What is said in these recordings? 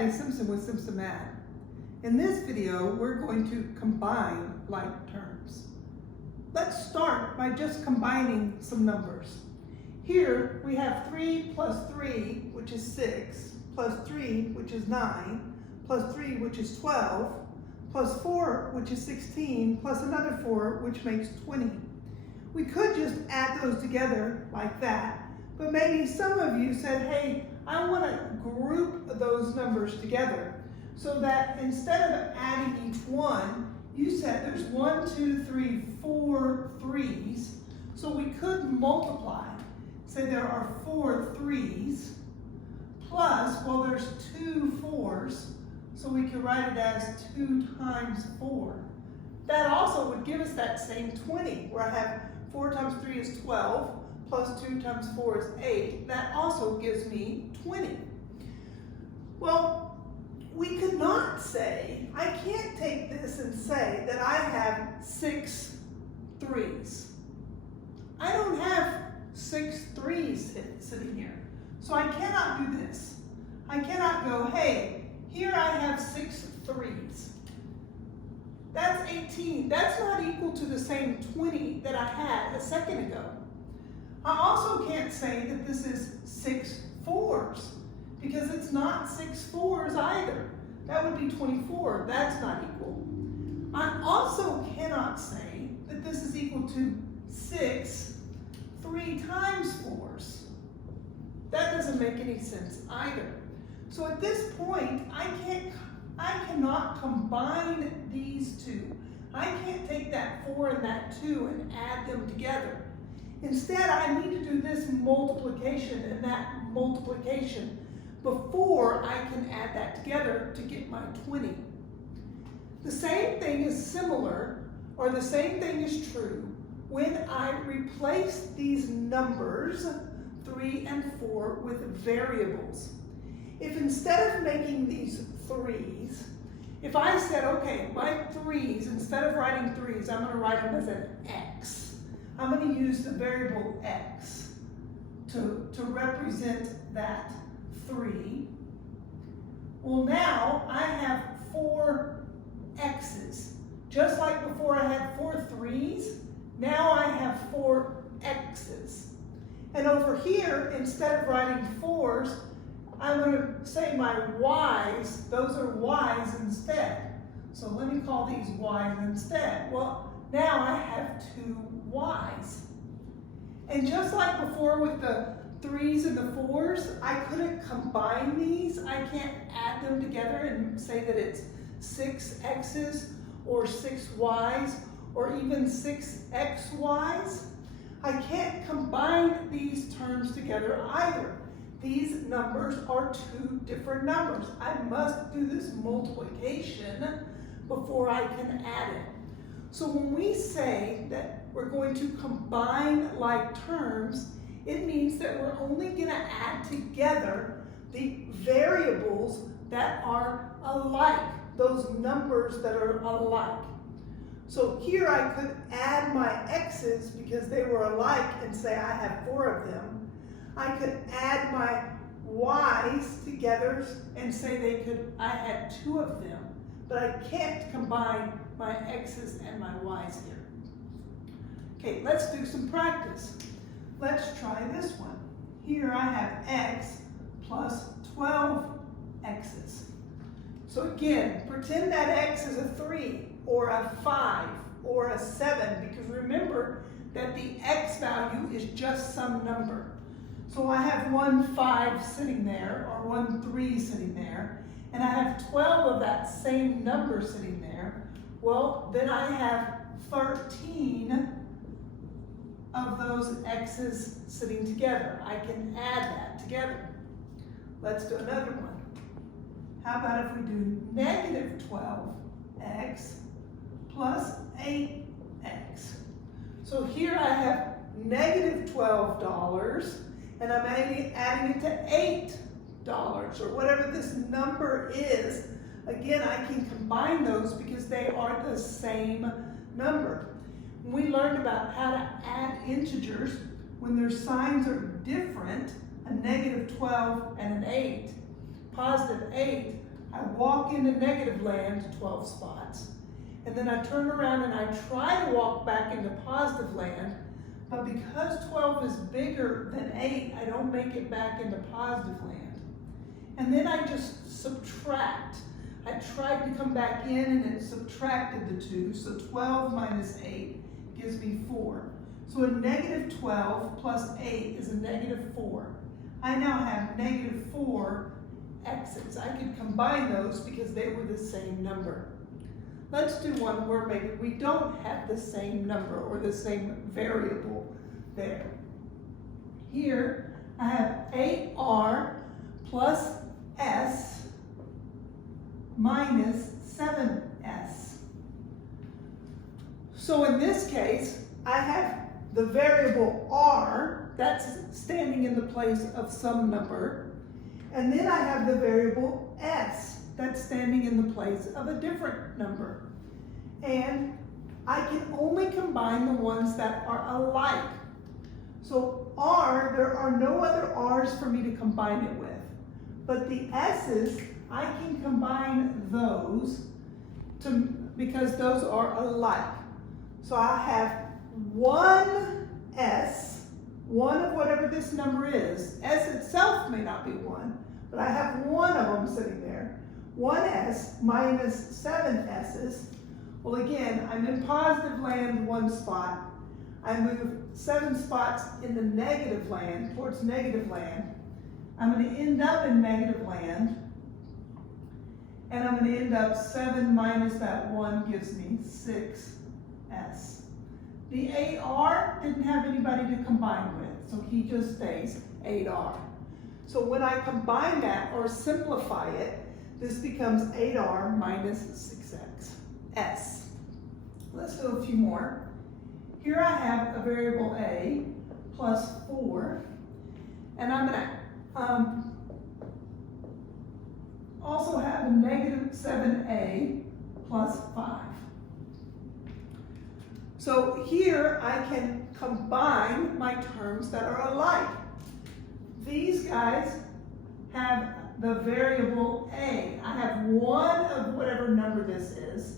Patty Simpson with Simpson Math. In this video, we're going to combine like terms. Let's start by just combining some numbers. Here we have 3 plus 3, which is 6, plus 3, which is 9, plus 3, which is 12, plus 4, which is 16, plus another 4, which makes 20. We could just add those together like that, but maybe some of you said, hey, I want to group those numbers together so that instead of adding each one, you said there's 1, 2, 3, 4 threes, so we could multiply. Say there are 4 threes, plus, well, there's 2 4s, so we could write it as 2 times 4. That also would give us that same 20, where I have 4 times 3 is 12, plus 2 times 4 is 8. That also gives me 20. Well, we could not say, I can't take this and say that I have 6 threes. I don't have 6 threes sitting here. So I cannot do this. I cannot go, hey, here I have 6 threes. That's 18. That's not equal to the same 20 that I had a second ago. I also can't say that this is 6 fours because it's not 6 fours either. That would be 24. That's not equal. I also cannot say that this is equal to 6 3 times 4s. That doesn't make any sense either. So at this point, I cannot combine these two. I can't take that 4 and that 2 and add them together. Instead, I need to do this multiplication and that multiplication before I can add that together to get my 20. The same thing is similar, or the same thing is true when I replace these numbers, 3 and 4, with variables. If instead of making these 3s, if I said, okay, my 3s, instead of writing 3s, I'm going to write them as an x. I'm going to use the variable x to represent that 3. Well, now I have 4 x's. Just like before I had 4 3s, now I have 4 x's. And over here, instead of writing 4s, I'm going to say my y's, those are y's instead. So let me call these y's instead. Well, now I have 2 y's. And just like before with the 3s and the 4s, I couldn't combine these. I can't add them together and say that it's 6 x's or 6 y's or even 6 xy's. I can't combine these terms together either. These numbers are 2 different numbers. I must do this multiplication before I can add it. So when we say that we're going to combine like terms, it means that we're only going to add together the variables that are alike, those numbers that are alike. So here I could add my x's because they were alike and say I have 4 of them. I could add my y's together and say I had 2 of them, but I can't combine my x's and my y's here. Okay, let's do some practice. Let's try this one. Here I have x plus 12 x's. So again, pretend that x is a 3 or a 5 or a 7, because remember that the x value is just some number. So I have 1 5 sitting there, or 1 3 sitting there, and I have 12 of that same number sitting there. Well, then I have 13 of those x's sitting together. I can add that together. Let's do another one. How about if we do negative 12x plus 8x? So here I have negative $12, and I'm adding it to $8, or whatever this number is. Again, I can combine those because they are the same number. When we learned about how to add integers, when their signs are different, a negative 12 and an 8, positive 8, I walk into negative land 12 spots, and then I turn around and I try to walk back into positive land, but because 12 is bigger than 8, I don't make it back into positive land. And then I just subtract. I tried to come back in and it subtracted the 2, so 12 minus 8 gives me 4. So a negative 12 plus 8 is a negative 4. I now have negative 4 exits. I could combine those because they were the same number. Let's do one where maybe we don't have the same number or the same variable there. Here I have 8r plus s minus 7s. So in this case, I have the variable r, that's standing in the place of some number, and then I have the variable s, that's standing in the place of a different number. And I can only combine the ones that are alike. So r, there are no other r's for me to combine it with. But the s's, I can combine those because those are alike. So I have one s, one of whatever this number is. S itself may not be 1, but I have one of them sitting there. 1s minus 7 s's. Well, again, I'm in positive land 1 spot. I move 7 spots in the negative land, towards negative land. I'm going to end up in negative land. And I'm going to end up 7 minus that 1 gives me 6s. The 8r didn't have anybody to combine with, so he just stays 8r. So when I combine that or simplify it, this becomes 8r minus 6s. Let's do a few more. Here I have a variable a plus 4, and I'm going to also have a negative 7a plus 5. So here I can combine my terms that are alike. These guys have the variable a. I have one of whatever number this is,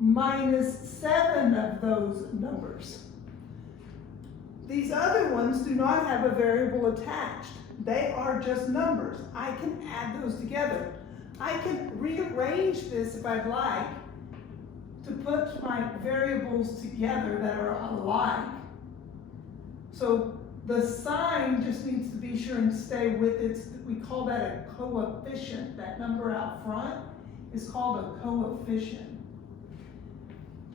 minus 7 of those numbers. These other ones do not have a variable attached. They are just numbers. I can add those together. I can rearrange this if I'd like to put my variables together that are alike. So the sign just needs to be sure and stay with its, we call that a coefficient. That number out front is called a coefficient.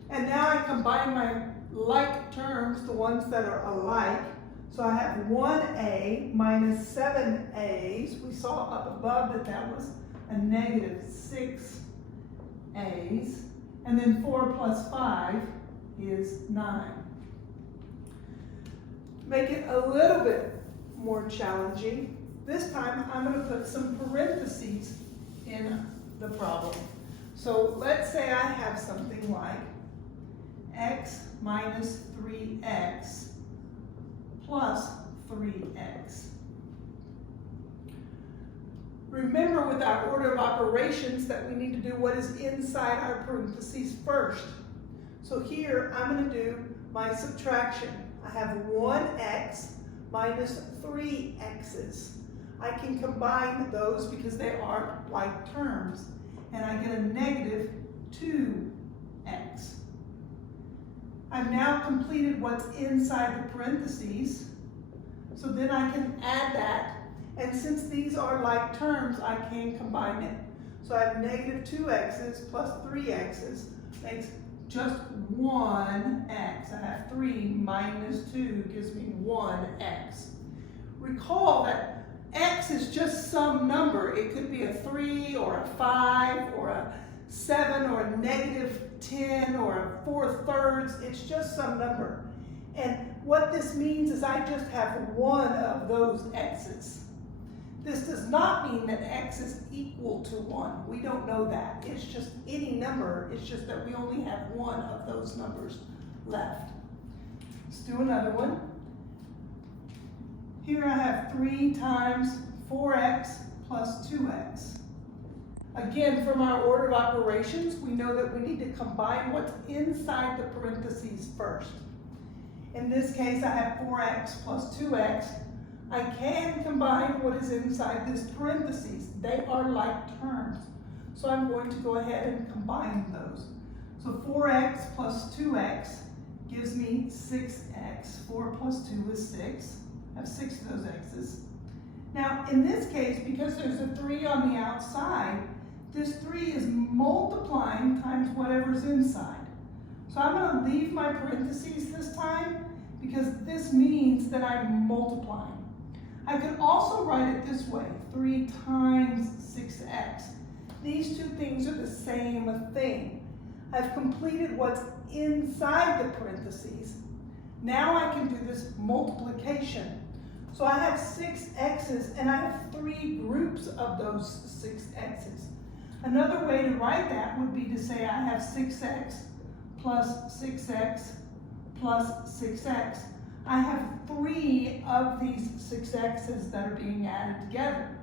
And now I combine my like terms, the ones that are alike. So I have 1a minus 7a's. We saw up above that that was a negative 6a's. And then 4 plus 5 is 9. Make it a little bit more challenging. This time I'm going to put some parentheses in the problem. So let's say I have something like x minus 3x plus 3x. Remember with our order of operations that we need to do what is inside our parentheses first. So here I'm going to do my subtraction. I have 1x minus 3x's. I can combine those because they are like terms. And I get a negative 2x. I've now completed what's inside the parentheses. So then I can add that. And since these are like terms, I can combine it. So I have negative 2x's plus 3x's makes just 1x. I have 3 minus 2 gives me 1x. Recall that x is just some number. It could be a 3 or a 5 or a 7 or a negative 10 or a 4/3. It's just some number. And what this means is I just have one of those x's. This does not mean that x is equal to 1. We don't know that. It's just any number. It's just that we only have one of those numbers left. Let's do another one. Here I have 3 times 4x plus 2x. Again, from our order of operations, we know that we need to combine what's inside the parentheses first. In this case, I have 4x plus 2x. I can combine what is inside this parentheses. They are like terms. So I'm going to go ahead and combine those. So 4x plus 2x gives me 6x. 4 plus 2 is 6. I have 6 of those x's. Now, in this case, because there's a 3 on the outside, this 3 is multiplying times whatever's inside. So I'm going to leave my parentheses this time because this means that I'm multiplying. I could also write it this way, 3 times 6x. These two things are the same thing. I've completed what's inside the parentheses. Now I can do this multiplication. So I have 6 x's and I have 3 groups of those 6 x's. Another way to write that would be to say I have 6x plus 6x plus 6x. I have 3 of these 6 x's that are being added together.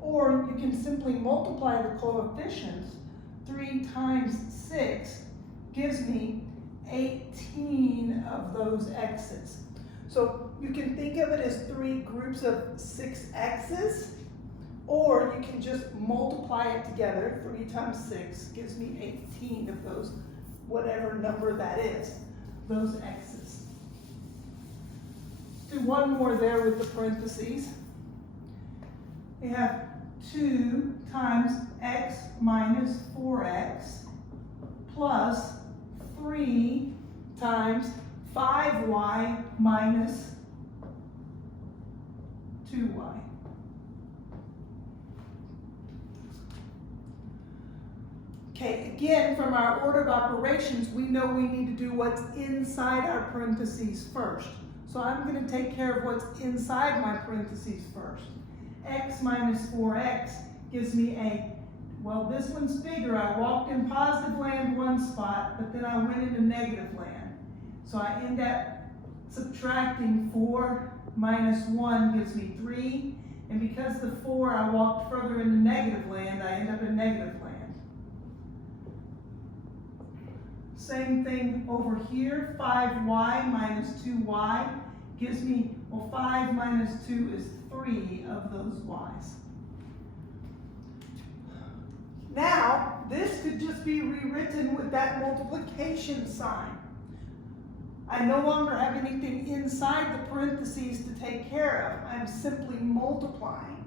Or you can simply multiply the coefficients. 3 times 6 gives me 18 of those x's. So you can think of it as 3 groups of 6 x's, or you can just multiply it together. 3 times 6 gives me 18 of those, whatever number that is, those x's. Do one more there with the parentheses. We have 2 times x minus 4x plus 3 times 5y minus 2y. Okay, again, from our order of operations, we know we need to do what's inside our parentheses first. So I'm going to take care of what's inside my parentheses first. X minus 4x gives me a, well, this one's bigger. I walked in positive land one spot, but then I went into negative land. So I end up subtracting 4 minus 1 gives me 3. And because the 4, I walked further into negative land, I end up in negative land. Same thing over here, 5y minus 2y gives me, well, 5 minus 2 is 3 of those y's. Now, this could just be rewritten with that multiplication sign. I no longer have anything inside the parentheses to take care of. I'm simply multiplying.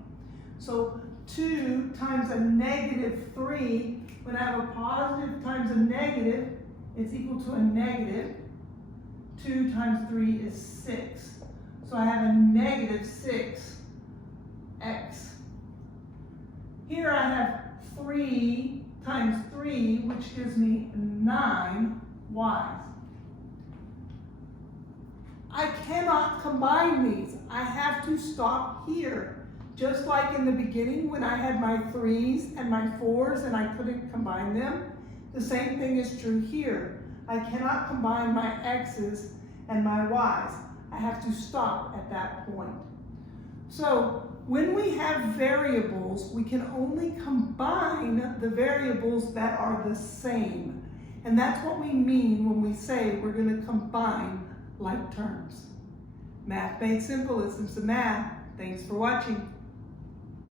So 2 times a negative 3, when I have a positive times a negative, it's equal to a negative. 2 times 3 is 6. So I have a negative 6x. Here I have 3 times 3, which gives me 9 y's. I cannot combine these. I have to stop here. Just like in the beginning when I had my 3's and my 4's and I couldn't combine them, the same thing is true here. I cannot combine my x's and my y's. I have to stop at that point. So when we have variables, we can only combine the variables that are the same. And that's what we mean when we say we're going to combine like terms. Math Made Simple is some math. Thanks for watching.